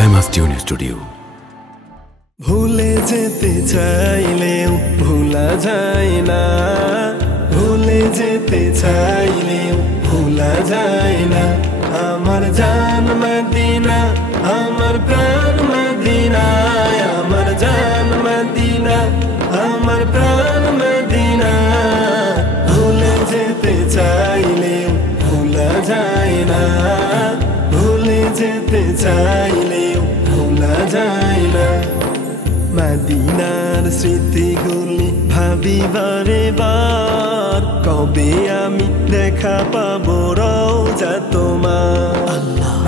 Famous tune studio. ভুলে যেতে চাইলেও ভোলা যায় না, ভুলে যেতে চাইলেও ভোলা যায় না। আমার জান মদিনা, আমার প্রাণ মদিনা, আমার জান মদিনা, আমার প্রাণ মদিনা। ভুলে যেতে চাইলেও ভোলা যায় না, ভুলে যেতে চাইলেও ভোলা যায় না। মদিনার স্মৃতিগুলি ভাবি বারে বার, কবে আমি দেখা পাবো রওজা তোমার।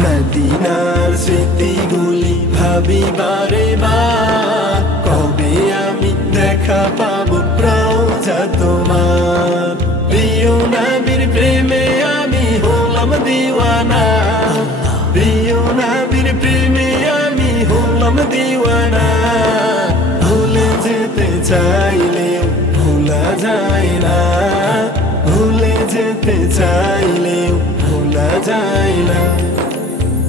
মদিনার স্মৃতিগুলি ভাবি বারে বার, কবে আমি দেখা পাবো রওজা তোমার। প্রিয় নবীর প্রেমে আমি হলাম দিওয়ানা, প্রিয় নবীর প্রেমে আমি হলাম দিওয়ানা। ভুলে যেতে চাইলেও ভোলা যায় না, ভুলে যেতে চাইলেও ভোলা যায় না।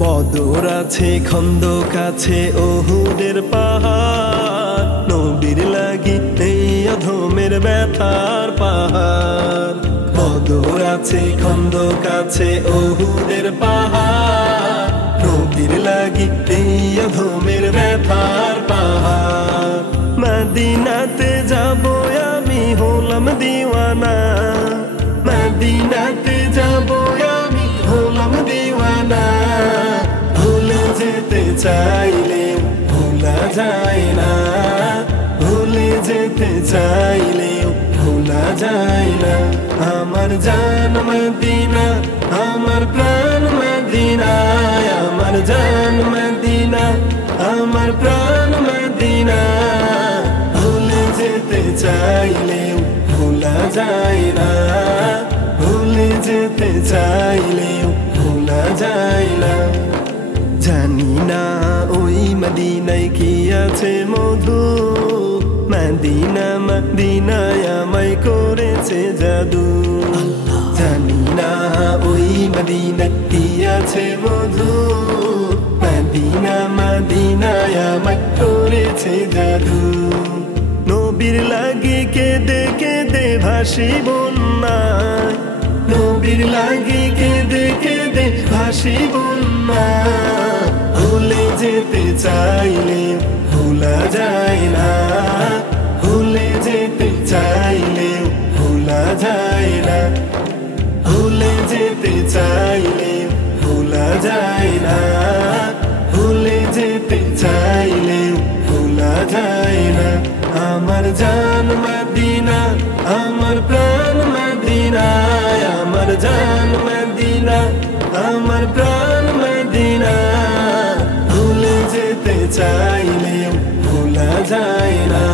বদর আছে, খন্দক আছে, ওহুদের পাহাড়, নবীর লাগি এই অধমের ব্যথার পাহাড়। বদর আছে, খন্দক আছে, ওহুদের পাহাড়, নবীর লাগি এই অধমের ব্যথার পাহাড়। মদিনাতে যাব আমি হলাম দিওয়ানা, মদিনাতে যাব আমি হলাম দিওয়ানা। ভুলে যেতে চাইলেও ভোলা যায় না, ভুলে যেতে চাইলেও ভোলা যায় না। আমার জান মদিনা, আমার প্রাণ মদিনা, আমার জান মদিনা, আমার প্রাণ মদিনা। ভুলে যেতে চাইলেও ভোলা যায় না, ভুলে যেতে চাইলেও ভোলা যায় না। জানি না ওই মদিনায় কি আছে মধু, মদিনা মদিনায় আমায় করেছে জাদু। জানি না ওই মদিনায় কি আছে মধু, মদিনা মদিনায় আমায় করেছে জাদু। নবীর লাগি কেঁদে কেঁদে ভাসি বন্যায়, নবীর লাগি কেঁদে কেঁদে ভাসি বন্যায়। ভুলে যেতে চাইলে ভোলা যায় না, ভুলে যেতে চাইলে ভোলা যায় না, ভুলে যেতে চাইলে ভোলা যায় না, ভুলে যেতে চাইলে ভোলা যায় না। আমার জান মদিনা, আমার প্রাণ মদিনা, আমার জান মদিনা, আমার প্রাণ মদিনা। ভুলে যেতে চাইলেও ভোলা যায় না,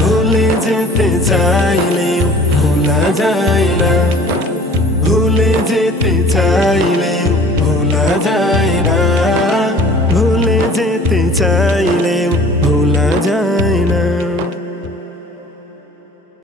ভুলে যেতে চাইলেও ভোলা যায় না, ভুলে যেতে চাইলেও ভোলা যায় না, ভুলে যেতে চাই।